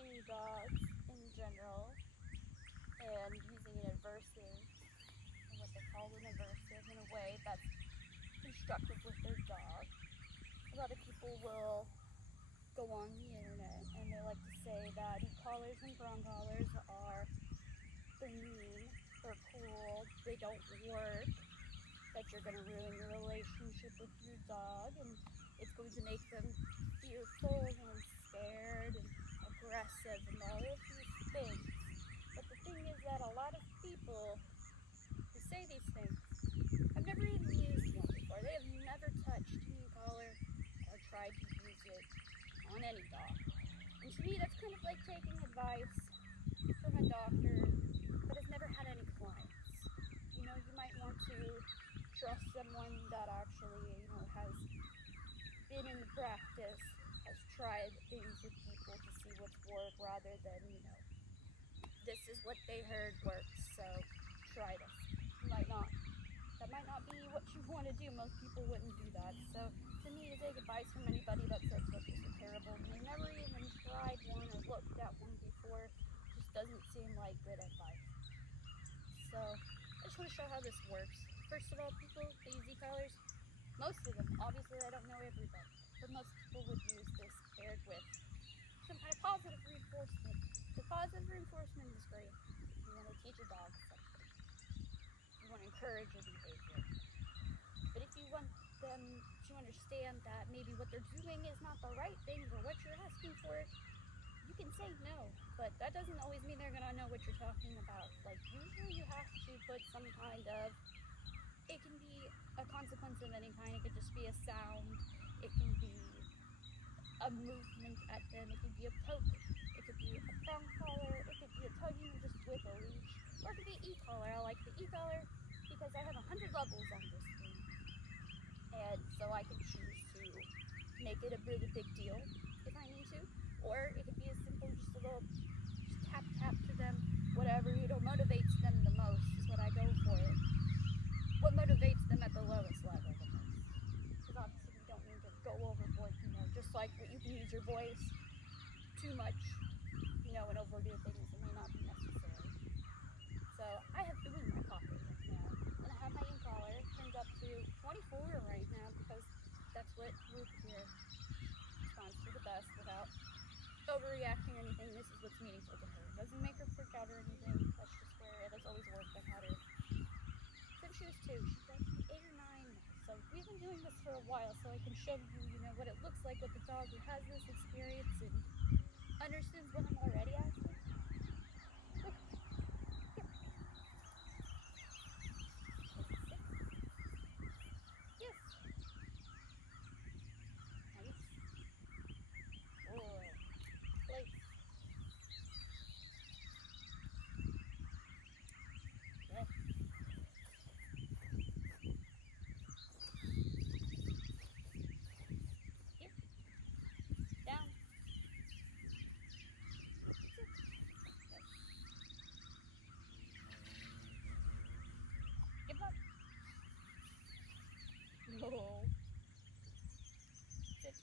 training dogs in general and using an aversive, or what they call an aversive, in a way that's constructive with their dog. A lot of people will go on the internet and they like to say that e-collars and prong collars they're mean, they're cruel, they don't work, that you're going to ruin your relationship with your dog, and it's going to make them fearful and scared and aggressive and all of these things. But the thing is that a lot of people who say these things have never even used one before. They have never touched an e-collar or tried to use it on any dog. And to me, that's kind of like taking advice from a doctor that has never had any clients. You know, you might want to trust someone that actually, has been in practice, has tried things with people to see what's worked rather than, this is what they heard works, so try this. That might not be what you want to do. Most people wouldn't do that. So to me, to take advice from anybody that says that this is terrible and they never even tried one or looked at one before just doesn't seem like good advice. So I just want to show how this works. First of all, people, the easy collars, most of them, obviously I don't know everybody, but most people would use this paired with some kind of positive reinforcement. The positive reinforcement is great if you want to teach a dog something. You want to encourage a behavior. But if you want them to understand that maybe what they're doing is not the right thing or what you're asking for, you can say no, but that doesn't always mean they're going to know what you're talking about. Like, usually you have to put some kind of, it can be a consequence of any kind. It could just be a sound. It can be a movement at them. It could be a poke. It could be a prong collar. It could be a tugging just with a leash. Or it could be an e-collar. I like the e-collar because I have 100 levels on this thing. And so I can choose to make it a really big deal if I need to. Or it could be as simple, just a little tap to them. Whatever, motivates them the most is what I go for. What motivates them at the lowest level the most. Because obviously you don't need to go overboard, just like you can use your voice too much, and overdo things that may not be necessary. So I have 3 in my pocket right now, and I have my e-collar turned up to 24 right now because that's what Ruth here responds to the best without overreacting or anything. This is what's meaningful to her. It doesn't make her freak out or anything. That's just where it has always worked. I've had her since she was 2. She's like 8 or 9 now. So we've been doing this for a while, so I can show you, what it looks like with the dog who has this experience and understands what I'm already asking. Look. Here. Sit. Yes. Nice. Good. Place. Yes. Here. Down. Sit. Yes. Give up. No. Sit.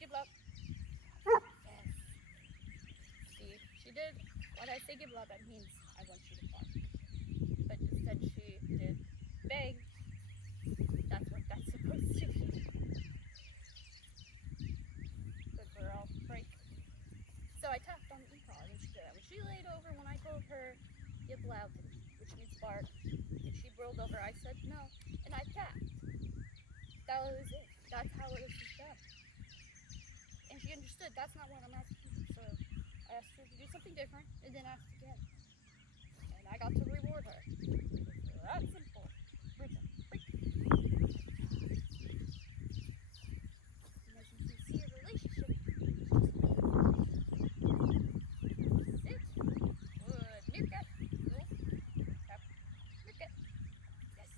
Give up. Yes. See, she did. When I say give up, that means I want you to bark. But instead she did beg. That's what that's supposed to be. Good girl. Break. So I tapped on the e-collar when she did that. When she laid over, when I told her, give loudly, which means bark, and she rolled over, I said no, and I tapped. That was it. That's how it was done. And she understood that's not what I'm asking for. So I asked her to do something different, and then asked again. And I got to reward her. It's that simple. Break it. Break. And as you can see, a relationship. Sit. Good. Meerkat. No. Tap. Meerkat. Yes.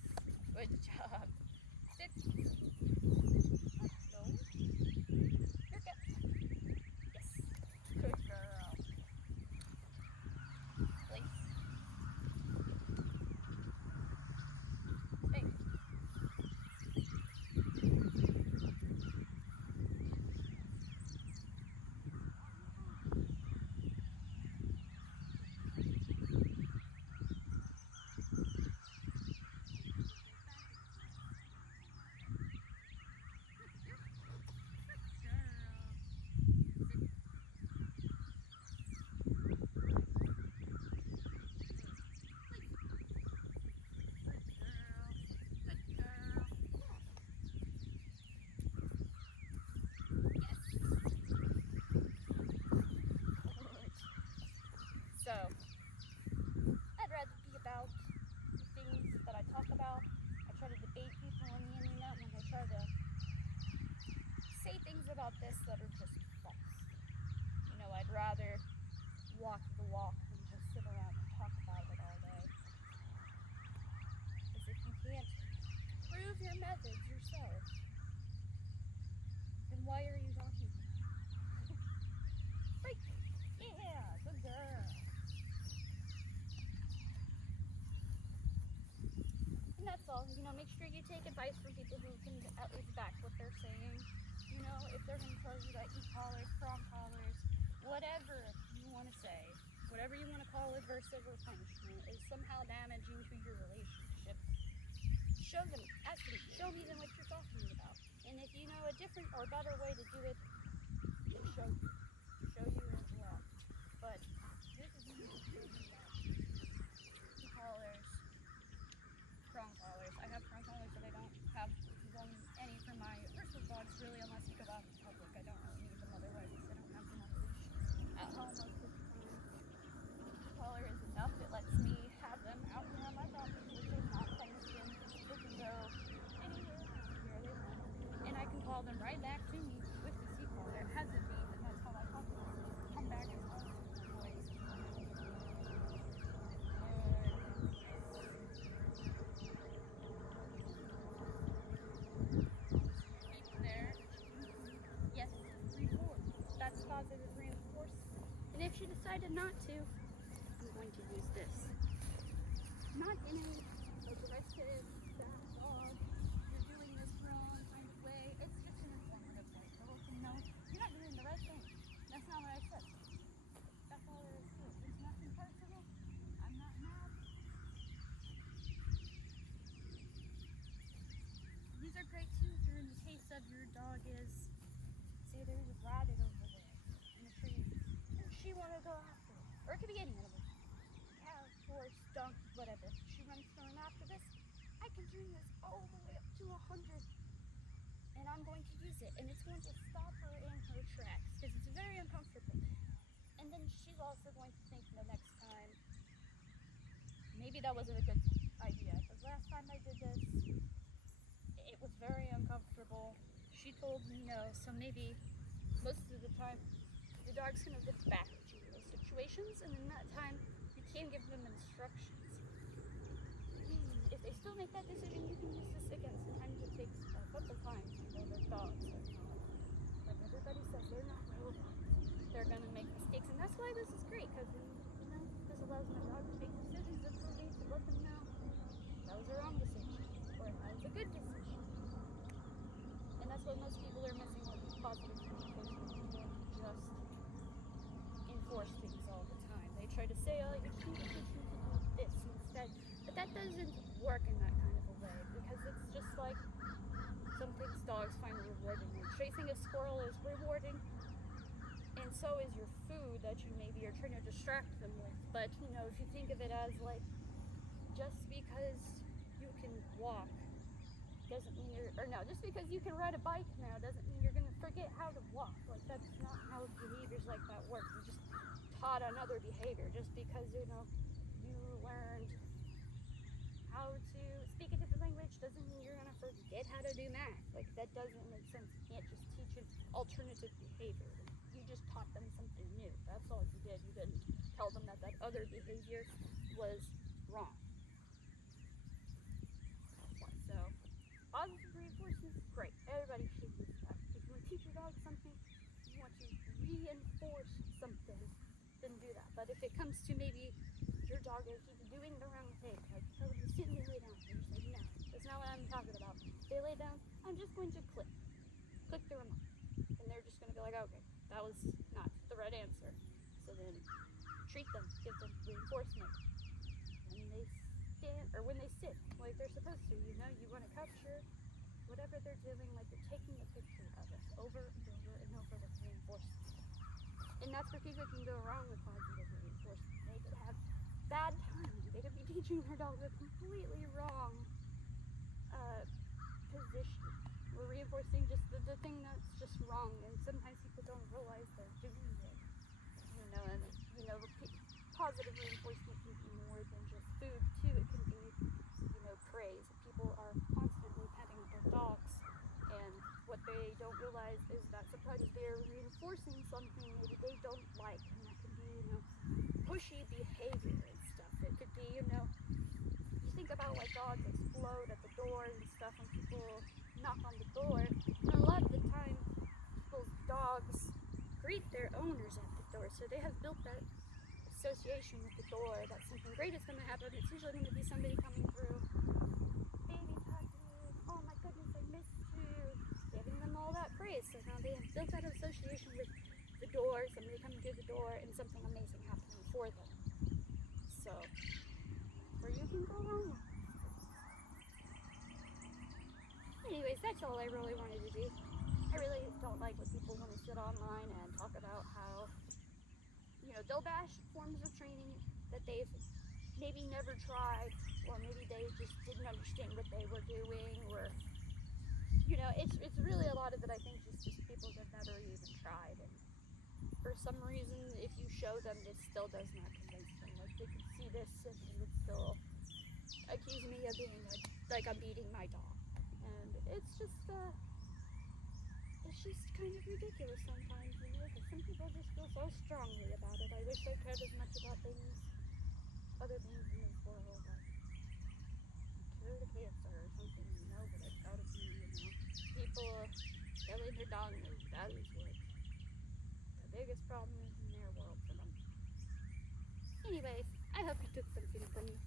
Good job. Sit. No. Meerkat. Yes. Good girl. about. I try to debate people on the internet when they try to say things about this that are just false. You know, I'd rather walk the walk than just sit around and talk about it all day. Because if you can't prove your methods yourself, then why are you talking about it? Right? Yeah, good girl. And that's all. You know, make sure you take advice from people who can at least back what they're saying. You know, if they're going to tell you that e-collars, prong collars, whatever you want to say, whatever you want to call aversive or punishment is somehow damaging to your relationship, show them, ask them, show me then what you're talking about. And if you know a different or better way to do it, then show you as well. But this is e-collars, prong collars. I have prong collars, but I don't have any for my personal dogs really, unless you go out in public. I don't really need them otherwise because I don't have them on the leash at home most of the time. The collar is enough. It lets me have them out here on my property, which is not fenced in. They can go anywhere around here they want, and I can call them right back to me with the C-collar. It has a beep, and that's how I talk to them. They come back as well as the voice. Positive reinforcement. And if she decided not to, I'm going to use this. Not in a aggressive, bad dog, you're doing this wrong kind of way. It's just an informative way to let them know you're not doing the right thing. That's not what I said. That's all there is to it. It's nothing personal. I'm not mad. These are great too if you're in the case of your dog is, say there's a rabbit over there. She want to go after it. Or it could be any animal. Cow, horse, donkey, whatever. She runs storm after this. I can turn this all the way up to 100. And I'm going to use it. And it's going to stop her in her tracks. Because it's very uncomfortable. And then she's also going to think the next time, maybe that wasn't a good idea. Because last time I did this, it was very uncomfortable. She told me no. So maybe most of the time, the dog's going to look back at you in those situations, and in that time, you can give them instructions. If they still make that decision, you can use this again. Sometimes it takes a couple times, their dogs are not, like everybody says, they're not robots. They're going to make mistakes, and that's why this is great, because this allows my dog to make decisions and for me to let them know that was a wrong decision, or that was a good decision. And that's what most people are missing with positive reinforcement. Just enforce things all the time. They try to say, oh, you're teaching to do this instead. But that doesn't work in that kind of a way, because it's just like some things dogs find rewarding. Like chasing a squirrel is rewarding, and so is your food that you maybe are trying to distract them with. But, you know, if you think of it as like, just because you can walk doesn't mean just because you can ride a bike now doesn't mean you're going to forget how to walk. Like, that's not how behaviors like that work. You just taught another behavior. Just because, you learned how to speak a different language doesn't mean you're going to forget how to do math. Like, that doesn't make sense. You can't just teach an alternative behavior. You just taught them something new. That's all you did. You didn't tell them that other behavior was wrong. So, positive reinforcement is great. Everybody should use that. If you want to teach your dog something, you want to reinforce something, then do that. But if it comes to maybe your dog is doing the wrong thing, like you tell them to sit and lay down, and you say, no, that's not what I'm talking about. They lay down, I'm just going to click the remote. And they're just going to be like, okay, that was not the right answer. So then treat them, give them reinforcement. When they stand, or when they sit, like they're supposed to, you want to capture whatever they're doing, like you're taking a picture of it over and over and over with reinforcement. And that's where people can go wrong with positive reinforcement. They could have bad timing. They could be teaching their dog the completely wrong position. We're reinforcing just the thing that's just wrong, and sometimes people don't realize they're doing it. Positive reinforcement can be more than just food too. It can be, praise. ways. People are constantly petting their dogs, and what they don't realize is that sometimes they're reinforcing something maybe they don't like, and that can be, pushy behavior and stuff. It could be, you think about like dogs explode at the doors and stuff when people knock on the door, and a lot of the time people's dogs greet their owners at the door, so they have built that association with the door that something great is going to happen. It's usually going to be somebody coming through, baby puppy, oh my goodness, I missed you, giving them all that praise. So now they have built that association with the door, somebody coming through the door, and something amazing happening for them. So, where you can go wrong. Anyways, that's all I really wanted to do. I really don't like when people want to sit online and talk about how, they'll bash forms of training that they've maybe never tried, or maybe they just didn't understand what they were doing, or, it's really a lot of it, I think, just people that never even tried. And for some reason, if you show them, it still does not convince them. Like, they could see this and they would still accuse me of being like I'm beating my dog. And it's just kind of ridiculous sometimes, because some people just feel so strongly about it. I wish I cared as much about other things in this world, like cure the cancer or something, but it's gotta be, people telling their dog no, that is what the biggest problem is in their world for them. Anyways, I hope you took something from me.